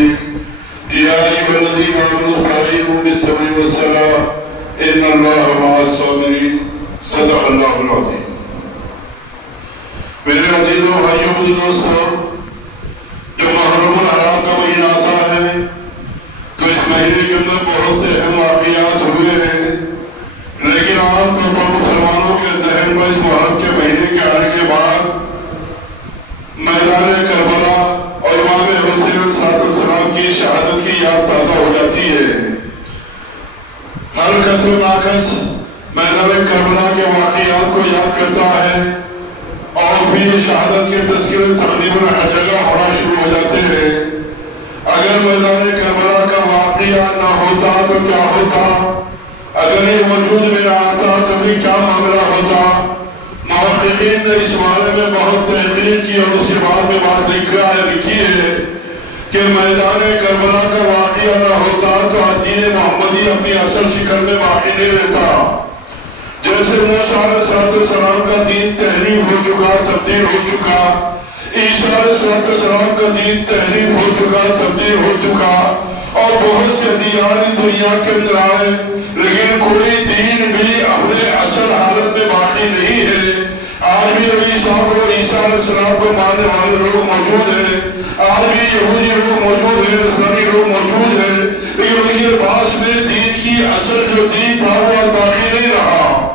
الرحيم يا أيها الذين آمنوا استعينوا بالصبر والصلاة إن الله مع الصابرين صدق الله العظيم. میرے عزیزوں بھائیوں اور دوستوں، جب محرم الحرام کا مہینہ آتا ہے تو اس مہینے کے اندر بہت سے اہم واقعات ہوئے ہیں، لیکن عام طور پر مسلمانوں کے ذہن میں اس محرم کے مہینے کے آنے کے بعد میدان کربلا اور امام حسین علیہ السلام کی شہادت کی یاد تازہ ہو جاتی ہے۔ ہر کس و ناکس میدان کربلا کے واقعات کو یاد کرتا ہے اور پھر شہادت کے تذکرے تقریباً ہر جگہ ہونا شروع ہو جاتے ہیں۔ اگر میدان کربلا کا واقعہ نہ ہوتا تو کیا ہوتا؟ اگر یہ وجود میں نہ آتا تو بھی کیا معاملہ ہوتا؟ محققین نے اس بارے میں بہت تحقیق کی اور اس کے بعد میں بات لکھی ہے کہ میدان کربلا کا واقعہ نہ ہوتا تو دین محمدی اپنی اصل شکل میں باقی نہیں رہتا۔ جیسے موسیٰ علیہ السلام کا دین تحریف ہو چکا، تبدیل ہو چکا، عیسیٰ علیہ السلام کا دین تحریف ہو چکا، تبدیل ہو چکا، اور بہت سے ادیان دنیا کے اندر آئے، لیکن کوئی دین بھی اپنے اصل حالت میں باقی نہیں ہے۔ آج بھی عیسیٰ اور عیسیٰ علیہ السلام کو ماننے والے لوگ موجود ہیں، آج بھی یہودی لوگ موجود ہیں، نصرانی لوگ موجود ہیں، لیکن ان کے پاس میں دین کی اصل جو دین تھا وہ آج باقی نہیں رہا۔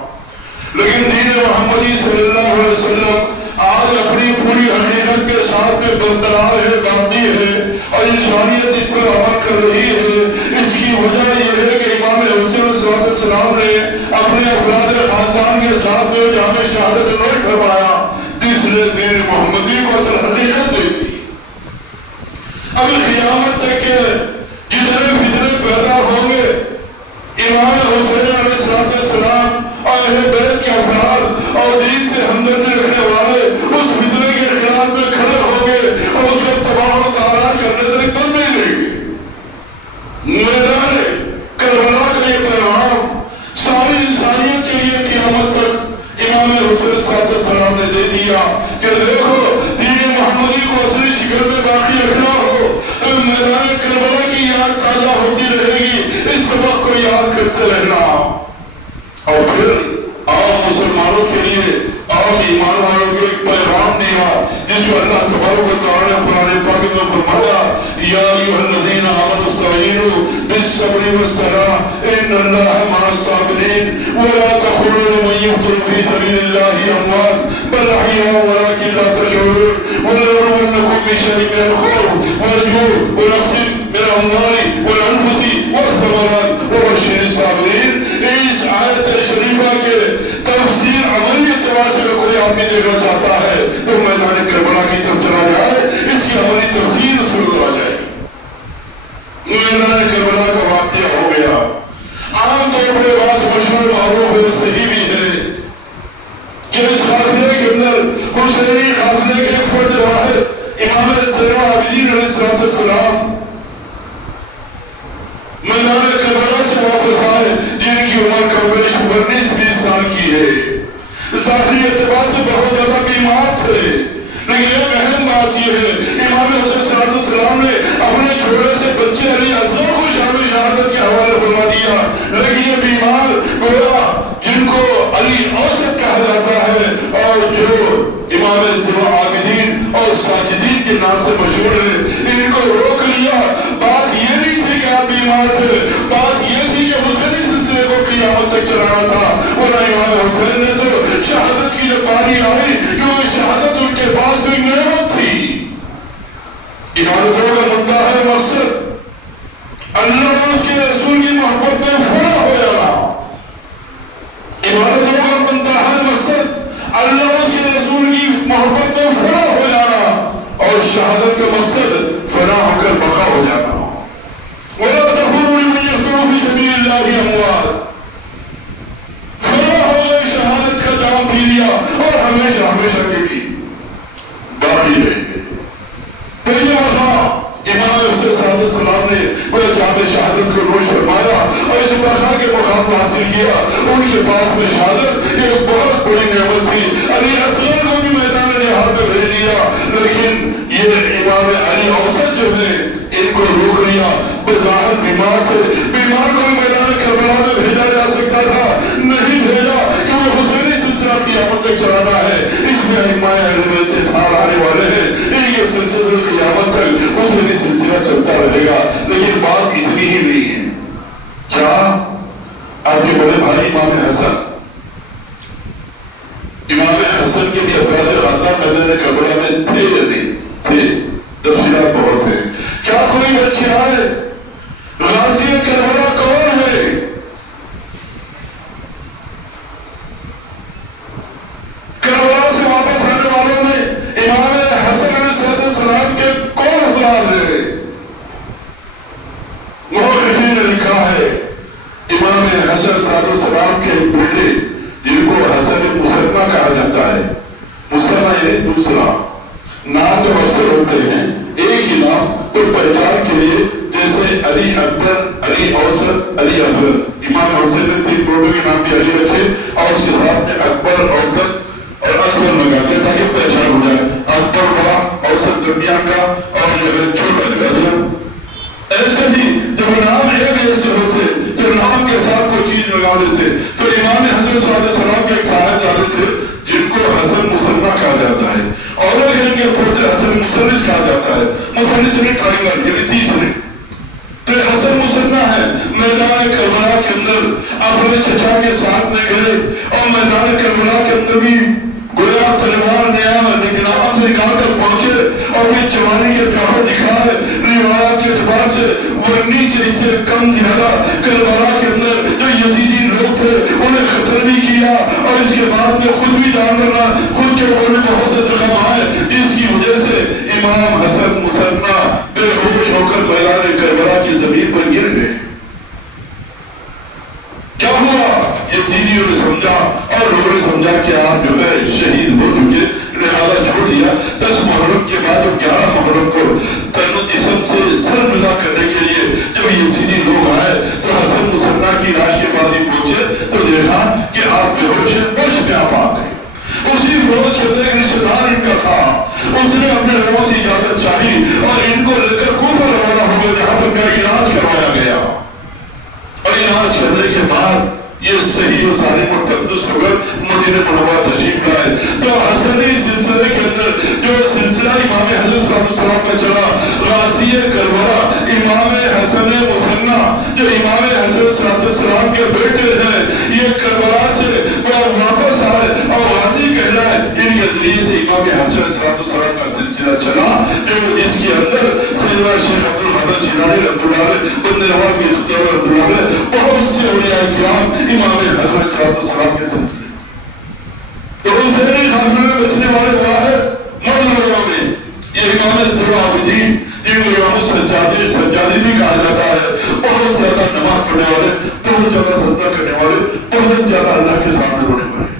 لیکن دین محمدی صلی اللہ علیہ وسلم آج اپنی پوری حقیقت کے ساتھ میں برقرار ہے، باقی ہے، اور انسانیت اس پر عمل کر رہی ہے۔ اس کی وجہ یہ ہے کہ امام حسین علیہ السلام نے اپنے افراد خاندان کے ساتھ میں جامع شہادت نوش فرمایا، جس نے دین محمدی کو اصل حقیقت دے دی۔ اب قیامت تک کے جتنے فتنے پیدا ہوں گے، امام حسین علیہ السلام اور اہل بیت کے افراد اور دین سے ہمدردی رکھنے والے اس فتنے کے خلاف میں کھڑے ہوں گے اور اس کو تباہ و تاراج کرنے تک دم نہیں لیں گے۔ میدان کربلا کا یہ پیغام ساری انسانیت کے لیے قیامت تک امام حسین صاحب السلام نے دے دیا کہ دیکھو دین محمدی کو اصلی شکل میں باقی رکھنا ہو تو میدان کربلا کی یاد تازہ ہوتی رہے گی، اس سبق کو یاد کرتے رہنا۔ اور پھر عام مسلمانوں کے لیے، عام ایمان والوں کو ایک پیغام دیا جس کو اللہ تبارک و تعالی نے قرآن پاک میں فرمایا، یا ایھا الذین آمنوا استعینوا بالصبر والصلاة ان اللہ مع الصابرین ولا تقولوا لمن يقتل في سبيل الله اموات بل احیاء ولكن لا تشعرون ولنبلونکم بشیء من الخوف والجوع ونقص من الاموال والانفس والثمرات وبشر الصابرین۔ اس آیت شریفہ کے تفسیر عملی اعتبار سے اگر کوئی آدمی دیکھنا چاہتا ہے تو میدان کربلا کی طرف چلا جائے، اس کی عملی تفسیر اس پر آ جائے۔ میدان کربلا کا واقعہ ہو گیا۔ عام طور پر بات مشہور معروف ہے، صحیح بھی ہے کہ اس قافلے کے اندر حسینی قافلے کے ایک فرد واحد امام زین العابدین علیہ السلام میدان کربلا سے واپس آئے، جن کی عمر کمبیش 19-20 سال کی ہے۔ ظاہری اعتبار سے بہت زیادہ بیمار تھے، لیکن ایک اہم بات یہ ہے امام حسین صلی اللہ علیہ وسلم نے اپنے چھوٹے سے بچے علی اصغر کو شام شہادت کے حوالے فرما دیا، لیکن یہ بیمار گویا جن کو علی اوسط کہا جاتا ہے اور جو امام زین العابدین اور ساجدین کے نام سے مشہور ہے، ان کو روک لیا۔ بات یہ نہیں تھی کہ آپ بیمار تھے، بات یہ تھی کہ حسینی سلسلے کو قیامت تک چلانا تھا، ورنہ امام حسین نے تو شہادت کی جب باری آئی کیونکہ شہادت ان کے پاس میں نعمت تھی۔ عبادتوں کا منتہا مقصد اللہ اور اس کے رسول کی محبت میں فنا ہو جانا۔ عبادتوں کا منتہا مقصد اللہ اور اس کے رسول کی محبت میں فنا ہو جانا، اور شہادت کا مقصد فنا ہو کر بقا ہو جانا۔ وَلَا تَقُولُوا لِمَن يَقْتُلُ فِي سَبِيلِ اللَّهِ أَمْوَاتٌ، فنا ہو گئے، شہادت کا جام پی لیا اور ہمیشہ ہمیشہ کے لیے باقی رہیں گے۔ تو یہ مقام امام حسین صلی اللہ علیہ وسلم نے وہ جامع شہادت کو نوش فرمایا اور اس بقا کے مقام کو حاصل کیا۔ ان کے پاس میں شہادت ایک بہت بڑی نعمت تھی۔ علی اصغر کو بھی میدان جہاد میں بھیج دیا، لیکن یہ امام علی اوسط جو ہے ان کو گیا، بظاہر بیمار تھے، بیمار کو بھی میدان کربلا میں بھیجا جا سکتا تھا، نہیں بھیجا کیونکہ حسینی سلسلہ قیامت تک چلانا ہے، اس میں ائمہ اہل بیت اطہار آنے والے ہیں، ان کے سلسلے قیامت تک حسینی سلسلہ چلتا رہے گا۔ لیکن بات اتنی ہی نہیں ہے، کیا آپ کے بڑے بھائی امام حسن کے بھی افراد خاندان میدان کربلا میں تھے یا نہیں تھے؟ تفصیلات بہت ہیں۔ کیا کوئی بچہ ہے؟ غازی کربلا کون ہے؟ کربلا سے واپس آنے والوں میں امام حسن علیہ السلام کے کون افراد ہیں؟ مورخین نے لکھا ہے امام حسن علیہ السلام کے بیٹے جن کو حسن مسنہ کہا جاتا ہے، مسنہ یعنی دوسرا، نام جب اکثر ہوتے ہیں ایک ہی نام تو پہچان کے لیے، جیسے علی اکبر، علی اوسط، علی اصغر، امام حسین نے 3 بیٹوں کے نام بھی علی رکھے اور اس کے ساتھ میں اکبر، اوسط اور اصغر لگا دیا تاکہ پہچان ہو جائے، اکبر بڑا، اوسط درمیان کا اور یہ چھوٹا اصغر۔ ایسے ہی جب نام ایک جیسے ہوتے تو نام کے ساتھ کوئی چیز لگا دیتے، تو امام حسن صلی اللہ علیہ وسلم کے ایک صاحب جاتے تھے جن کو حسن مسنہ کہا جاتا ہے، اور ان کے پوتے حسن مسنس کہا جاتا ہے، مسنس یعنی ٹرائنگل یعنی تیسرے، تو حسن مسنہ ہے۔ میدان کربلا کے اندر اپنے چچا کے ساتھ میں گئے اور میدان کربلا کے اندر بھی گویا تلوار نیام نگران سے نکال کر پہنچے اور بھی جوانی کے پیار دکھائے، روایات کے اعتبار سے ورنی سے اس سے کم زیادہ کربلا کے اندر جو یزیدی لوگ تھے انہیں خطر بھی کیا، اور اس کے بعد میں خود بھی جان کرنا، خود کے اوپر بھی بہت سے زخم آئے، جس کی وجہ سے امام حسن مسنہ بے ہوش ہو کر میدان کربلا کی زمین پر گر گئے۔ کیا ہوا؟ یزیدیوں نے سمجھا اور لوگوں نے سمجھا کہ آپ جو ہے شہید ہو چکے، لہذا چھوڑ دیا۔ 10 محرم کے بعد 11 محرم کو تن و جسم سے سر جدا کرنے کے لیے جب یزیدی لوگ آئے تو حسن مسنہ کی لاش کے پاس ہی پہنچے تو دیکھا کہ آپ بے ہوش ہیں، ہوش میں آپ آ گئے۔ اسی فوج کے ایک رشتہ دار ان کا تھا، اس نے اپنے لوگوں سے اجازت چاہی اور ان کو لے کر کوفہ روانہ ہو گئے جہاں پر میرا علاج کروایا گیا، اور علاج کرنے کے بعد یہ صحیح و سالم اور تندرست ہو کر مدینہ منورہ تشریف لائے۔ تو حسنی سلسلے کے اندر جو سلسلہ امام حسن صلی اللہ علیہ وسلم کا چلا، غازی کربلا امام حسن مسنہ جو امام حسن صلی اللہ علیہ وسلم کے بیٹے ہیں، یہ کربلا سے واپس آئے اور غازی کہلائے، ان کے ذریعے سے امام حسن صلی اللہ علیہ وسلم کا سلسلہ چلا، جو جس کے اندر سیدنا شیخ عبد القادر جیلانی رحمۃ اللہ علیہ، بند نواز کی خطبہ رحمۃ اللہ علیہ، بہت سے اولیاء کرام امام حسن صلی اللہ علیہ وسلم کے سلسلے۔ تو حسینی خاتمے میں بچنے والے واحد مرد لوگوں میں یہ امام زین العابدین، جن کو امام سجادی بھی کہا جاتا ہے، بہت زیادہ نماز پڑھنے والے، بہت زیادہ سجدہ کرنے والے، بہت زیادہ اللہ کے سامنے رونے والے۔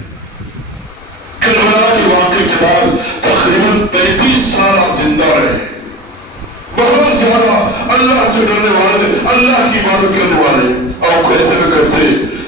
کربلا کے واقعے کے بعد تقریباً 35 سال آپ زندہ رہے، بہت زیادہ اللہ سے ڈرنے والے، اللہ کی عبادت کرنے والے۔ آپ کیسے میں کرتے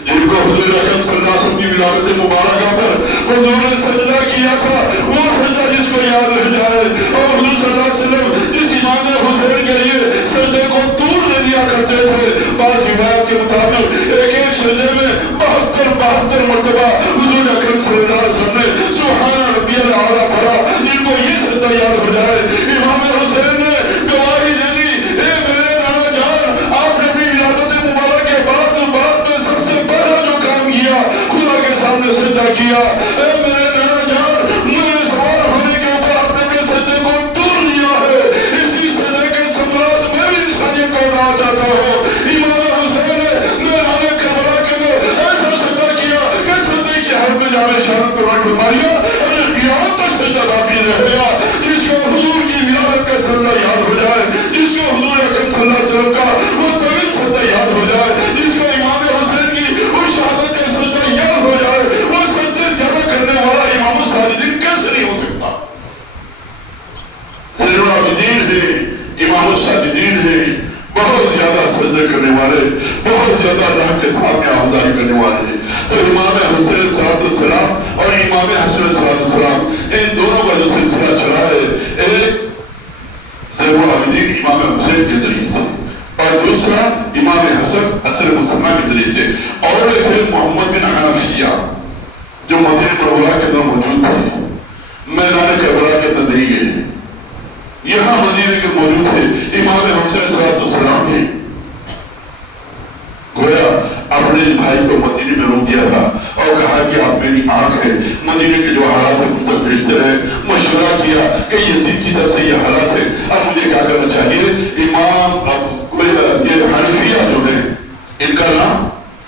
جن کو حضور اکرم صلی اللہ علیہ وسلم کی ولادت مبارکہ پر حضور نے سجدہ کیا تھا، وہ سجدہ جس کو یاد رہ جائے، اور حضور صلی اللہ علیہ وسلم جس امام حسین کے لیے سجدے کو طول دے دیا کرتے تھے، بعض روایات کے مطابق ایک ایک سجدے میں 72 مرتبہ حضور اکرم صلی اللہ علیہ وسلم نے سبحان ربی الاعلیٰ پڑھا۔ جن کو یہ سجدہ یاد ہو جائے، امام حسین نے گواہی دے دی، اے میرے نانا جان، آپ نے بھی ولادت مبارک کے بعد میں سب سے پہلا جو کام کیا خدا کے سامنے سجدہ کیا۔ اے میرے نانا جان، میرے سوال ہونے کے اوپر آپ نے اپنے سجدے کو طول دیا ہے، اسی سجدے کے ثمرات میں بھی انسانیت کو ادا چاہتا ہوں۔ امام حسین نے میدان کربلا کے اندر ایسا سجدہ کیا کہ سجدے کی حالت میں جانے شہادت کو رکھ فرمایا، اور قیامت تک سجدہ باقی رہے گا۔ جس کو حضور کی ولادت کا سجدہ یاد ہو جائے، جس کو حضور اکرم صلی اللہ علیہ وسلم کا وہ طویل سجدہ یاد ہو جائے، جس کو امام حسین کی وہ شہادت کا سجدہ یاد ہو جائے، وہ سجدے زیادہ کرنے والا امام الساجدین کیسے نہیں ہو سکتا؟ زین العابدین ہے، امام الساجدین ہے، بہت زیادہ سجدے کرنے والے، بہت زیادہ اللہ کے سامنے عبادت کرنے والے ہیں۔ تو امام حسین صلی اللہ علیہ وسلم اور امام حسن صلی اللہ علیہ وسلم، ان دونوں کا جو سلسلہ چلا ہے، ایک زین العابدین امام حسین کے ذریعے سے، اور دوسرا امام حسن حسن مسلمہ کے ذریعے سے، اور ایک ہے محمد بن حنفیہ جو مدینہ منورہ کے اندر موجود تھے، میدان کربلا کے اندر نہیں گئے، یہاں مدینہ کے موجود تھے۔ امام حسین صلی اللہ علیہ وسلم نے گویا اپنے بھائی کو مدینہ میں روک دیا تھا اور کہا کہ آپ میری آنکھ ہے، مدینہ کے جو حالات ہیں مجھ تک بھیجتے رہے، مشورہ کیا کہ یزید کی طرف سے یہ حالات ہے، اب مجھے کیا کرنا چاہیے۔ امام یہ حنفیہ جو ہے ان کا نام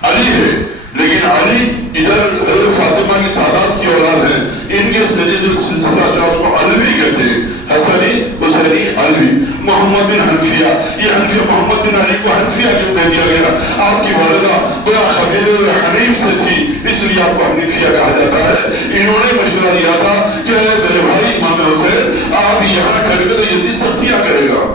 علی ہے، لیکن علی ادھر حضرت فاطمہ کی سادات کی اولاد ہے، ان کے سلسلہ چاہا اس کو علوی کہتے ہیں، حسنی حسینی علوی۔ محمد بن حنفیہ، یہ حنفیہ محمد بن علی کو حنفیہ کیوں کہہ دیا گیا؟ آپ کی والدہ بڑا قبیلہ حنیف سے تھی، اس لیے آپ کو حنفیہ کہا جاتا ہے۔ انہوں نے مشورہ دیا تھا کہ میرے بھائی امام حسین آپ یہاں کریں گے تو یزید سختیاں کرے گا،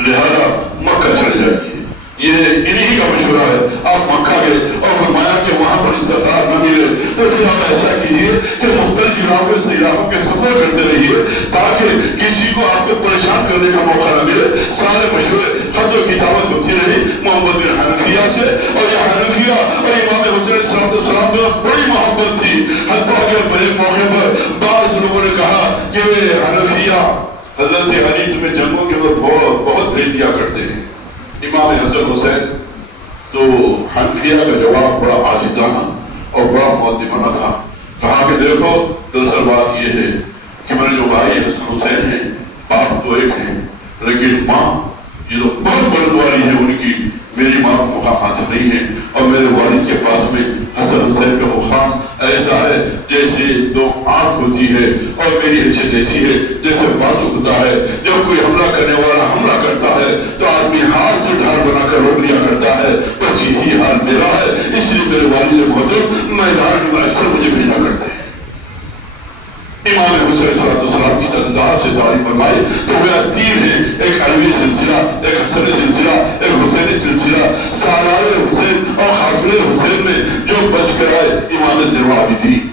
لہذا مکہ چلے جائیے، یہ انہی کا مشورہ ہے۔ آپ مکہ گئے اور فرمایا کہ وہاں پر استقرار نہ ملے تو پھر آپ ایسا کیجئے کہ مختلف علاقوں کے سفر کرتے رہیے تاکہ کسی کو آپ کو پریشان کرنے کا موقع نہ ملے۔ سارے مشورے خط و کتابت ہوتی رہی محمد بن حنفیہ سے، اور یہ حنفیہ اور امام حسین صلی اللہ علیہ وسلم کو بڑی محبت تھی، حتیٰ کہ ایک موقع پر بعض لوگوں نے کہا کہ حنفیہ حضرت علی تمہیں جنگوں کے اندر بہت بھیج دیا کرتے ہیں۔ امام حسن حسین تو حنفیہ کا جواب بڑا عاجزانہ اور بڑا مؤدبانہ تھا، کہا کہ دیکھو دراصل بات یہ ہے کہ میرے جو بھائی حسن حسین ہیں آپ تو ایک ہیں، لیکن ماں یہ تو بہت بلند والی ہے ان کی، میری ماں کو مقام حاصل نہیں ہے، اور میرے والد کے پاس میں حسن حسین کا مقام ایسا ہے جیسے دو آنکھ ہوتی ہے، اور میری حیثیت ایسی ہے جیسے بازو ہوتا ہے، جب کوئی حملہ کرنے والا حملہ کرتا ہے تو آدمی ہاتھ سے ڈھال بنا کر روک لیا کرتا ہے، بس یہی حال میرا ہے، اس لیے میرے والد محترم میدان میں اکثر مجھے بھیجا کرتے ہیں۔ امام حسین صلی اللہ علیہ وسلم کی انداز سے تعریف فرمائی تو وہ تین ہیں، ایک علوی سلسلہ، ایک حسنی سلسلہ، ایک حسینی سلسلہ۔ سالار حسین اور قافلہ حسین میں جو بچ کر آئے امام زین العابدین،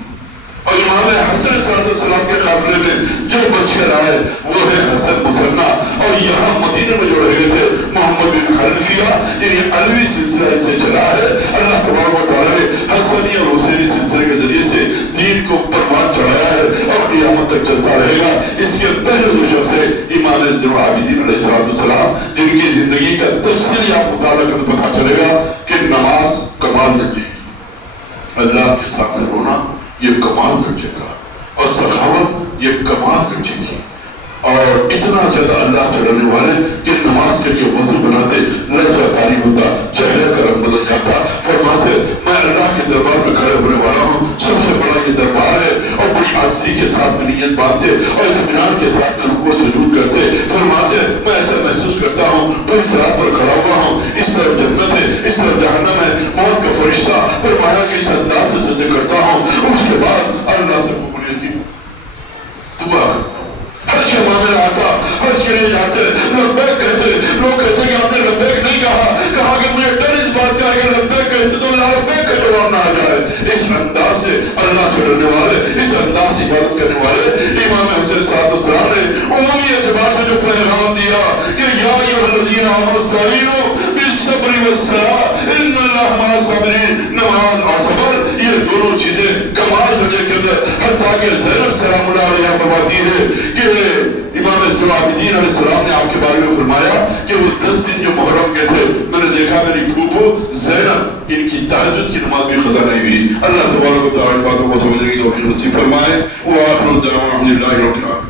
اور امام حسن صلی اللہ علیہ وسلم کے قافلے میں جو بچ کر آئے وہ ہے حسن مسنہ، اور یہاں مدینہ میں جو رہے تھے محمد بن حنفیہ، یعنی علوی سلسلہ ان سے چلا ہے۔ اللہ تبارک و تعالیٰ نے حسنی اور حسینی سلسلے کے ذریعے سے دین کو پروان چڑھایا ہے اور قیامت تک چلتا رہے گا۔ اس کے پہلے دو شخص ہے امام زین العابدین علیہ السلام، جن کی زندگی کا تفصیلی آپ مطالعہ کرنے پتہ چلے گا کہ نماز کمال درجے کی، اللہ کے سامنے رونا یہ کمال درجے کا، اور سخاوت یہ کمال درجے کی، اور اتنا زیادہ اللہ سے ڈرنے والے کہ نماز کے لیے وضو بناتے لہجہ طاری ہوتا، چہرے کا رنگ بدل جاتا، فرماتے میں اللہ کے دربار میں کھڑے ہونے والا ہوں، سب سے بڑا یہ دربار ہے، اور بڑی عاجزی کے ساتھ میں نیت باندھتے اور اطمینان کے ساتھ میں رکوع سجود کرتے، فرماتے میں ایسا محسوس کرتا ہوں پوری صراط پر کھڑا ہوا ہوں، اس طرف جنت ہے اس طرف جہنم ہے، موت کا فرشتہ فرمایا کہ اس انداز سے سجدے کرتا ہوں، اس کے بعد اللہ سے قبولیت کی دعا کرتا ہوں۔ حج کے معاملہ آتا، حج کے لیے جاتے لبیک کہتے، لوگ کہتے کہ آپ نے لبیک نہیں کہا کہ مجھے ڈر اس بات کا ہے کہ لبیک کہتے تو اللہ لبیک کا جواب نہ آ جائے۔ اس انداز سے اللہ سے ڈرنے والے، اس انداز سے عبادت کرنے والے امام حسین صلی اللہ علیہ وسلم نے عمومی اعتبار سے جو پیغام دیا کہ یا ایھا الذین آمنوا استعینوا بالصبر والصلاۃ ان اللہ مع الصابرین، نماز اور صبر یہ دونوں چیزیں کمال درجے کے اندر، حتیٰ کہ زینب سلام اللہ علیہ فرماتی ہے کہ امام زین العابدین علیہ السلام نے آپ کے بارے میں فرمایا کہ وہ 10 دن جو محرم کے تھے میں نے دیکھا میری پھوپھو زینب ان کی تہجد کی نماز بھی قضا نہیں ہوئی۔ اللہ تبارک و تعالیٰ باتوں کو سمجھنے کی توفیق نصیب فرمائے۔ وآخر دعوانا الحمدللہ رب العالمین۔